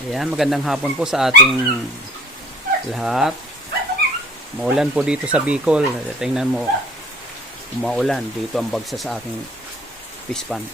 Ayan, magandang hapon po sa ating lahat. Maulan po dito sa Bicol. Tingnan mo, umaulan. Dito ang bagsa sa aking pispan.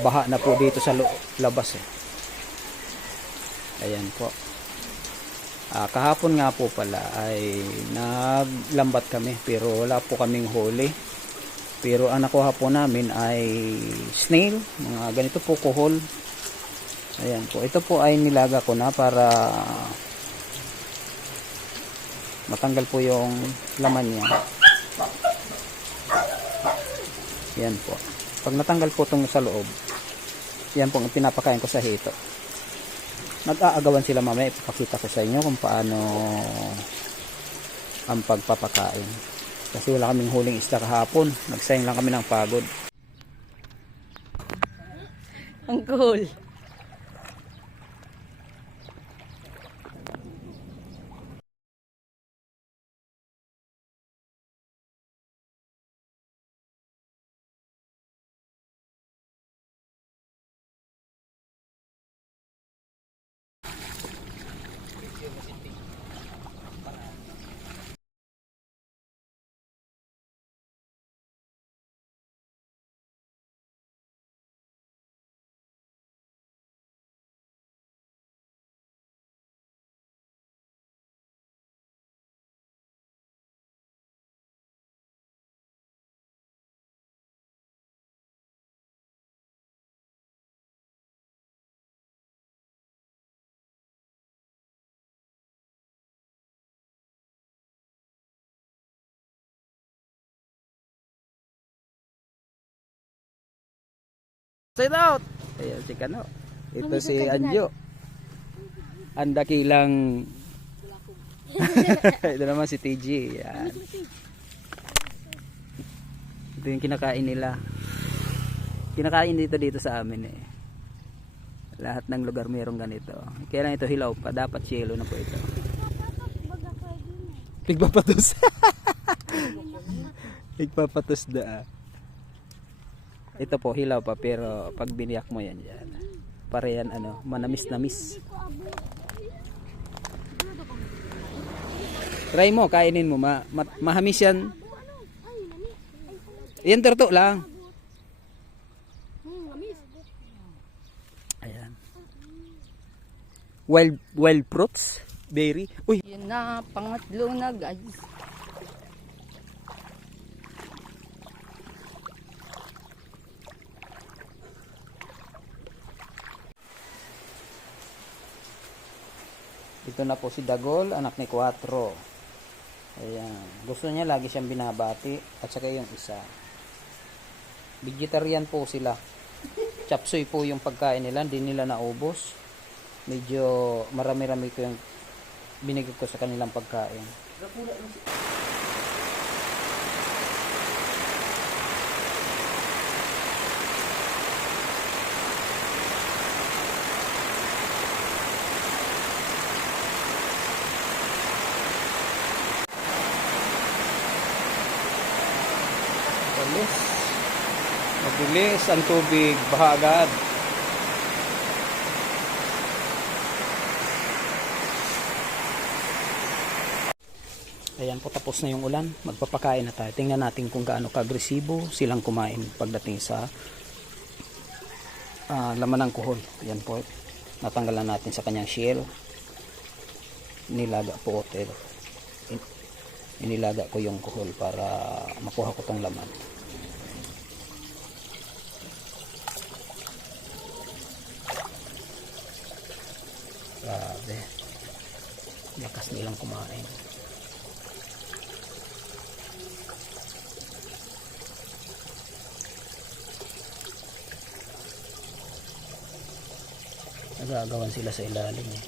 Baha na po dito sa labas eh. Ayan po. Ah, kahapon nga po pala ay naglambat kami pero wala po kaming huli. Pero ang nakuha po namin ay snail, mga ganito po kuhol. Ayan po. Ito po ay nilaga ko na para matanggal po yung laman niya. Yan po. Pag natanggal po itong sa loob, yan po ang pinapakain ko sa hito. Nag-aagawan sila mamaya. Ipapakita ko sa inyo kung paano ang pagpapakain. Kasi wala kaming huling isda kahapon. Nagsayang lang kami ng pagod. Ang cool. Side out! Ayan si Kano. Ito si Anjo. Ang dakilang... Ito naman si TG. Yan. Ito yung kinakain nila. Kinakain dito dito sa amin eh. Lahat ng lugar mayroong ganito. Kaya lang ito hilaw pa. Dapat yelo na po ito. Pigpapatos. Pigpapatos da. Ito po hilaw pa pero pag biniyak mo yan yan. Para yan ano, manamis-namis. Try mo, kainin mo. Ma, ma- mahamis yan. Yan turto lang. Ayan. Wild, wild fruits. Berry. Uy, Yun na, pangatlo na guys. Ito na po si Dagol, anak ni Quatro. Ayan. Gusto niya lagi siyang binabati at saka yung isa. Vegetarian po sila. Chapsoy po yung pagkain nila, hindi nila naubos. Medyo marami-rami ko yung binigay ko sa kanilang pagkain. Mabilis. Mabilis ang tubig, baha agad. Ayan po tapos na yung ulan. Magpapakain na tayo. Tingnan natin kung gaano kaagresibo silang kumain pagdating sa ah, laman ng kuhol. Ayan po. Natanggalan natin sa kanyang shell. Nilaga po hotel. In- inilaga ko yung kuhol para makuha ko tong laman. Grabe. Lakas nilang kumain. Nagagawan sila sa ilalim eh.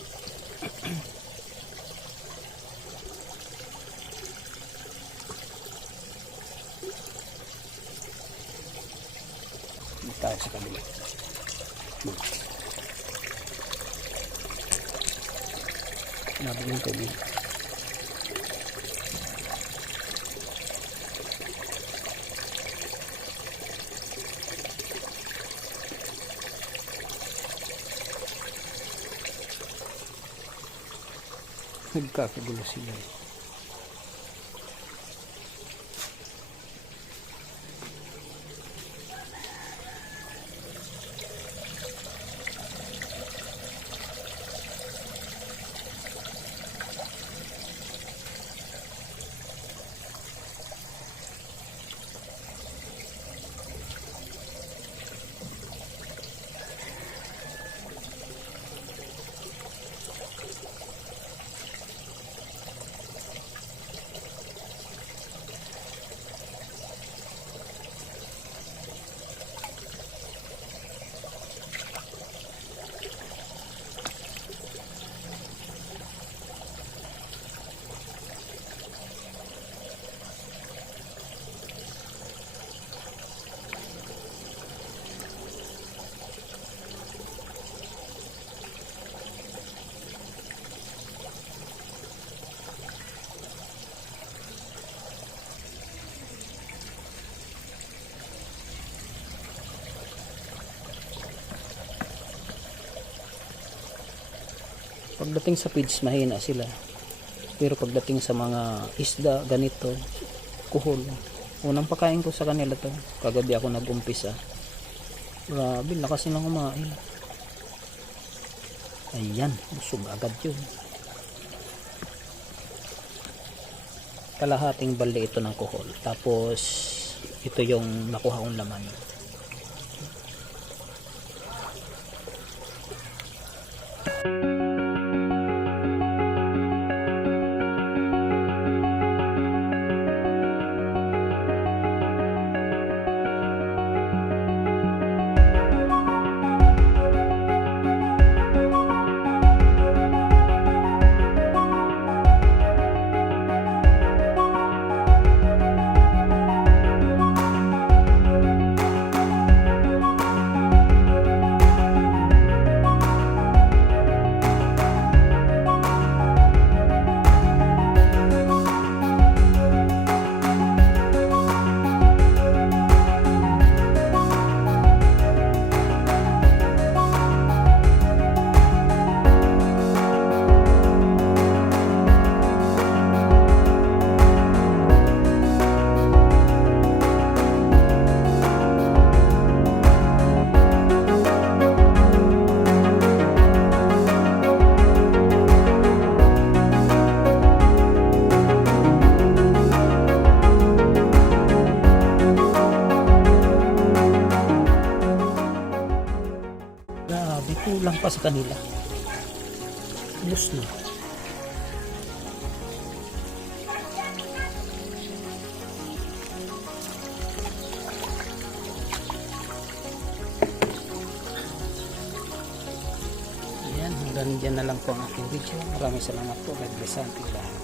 Tayo sa kabila. Nabot yung tubig. Nagkakagulo sila eh. Pagdating sa feeds, mahina sila. Pero pagdating sa mga isda, ganito, kuhol. Unang pakain ko sa kanila to. Kagabi ako nag-umpisa. Grabe, lakas nilang kumain. Ayan, busog agad yun. Kalahating balde ito ng kuhol. Tapos, ito yung nakuha kong laman. Grabe, sa kanila. Ubus na. Ayan, hanggang dyan na lang po ang aking video. Maraming salamat po. God bless ang lahat.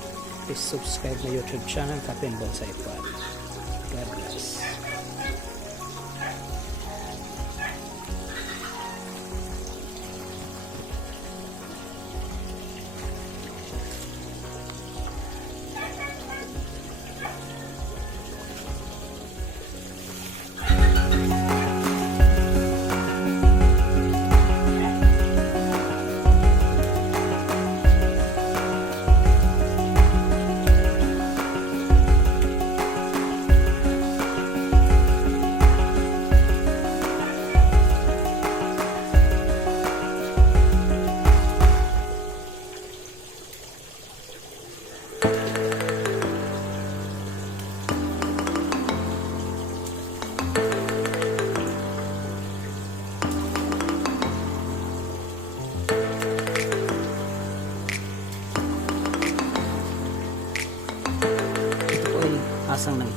Please subscribe na YouTube channel, Captain Bonsai Pod. God bless. Ito po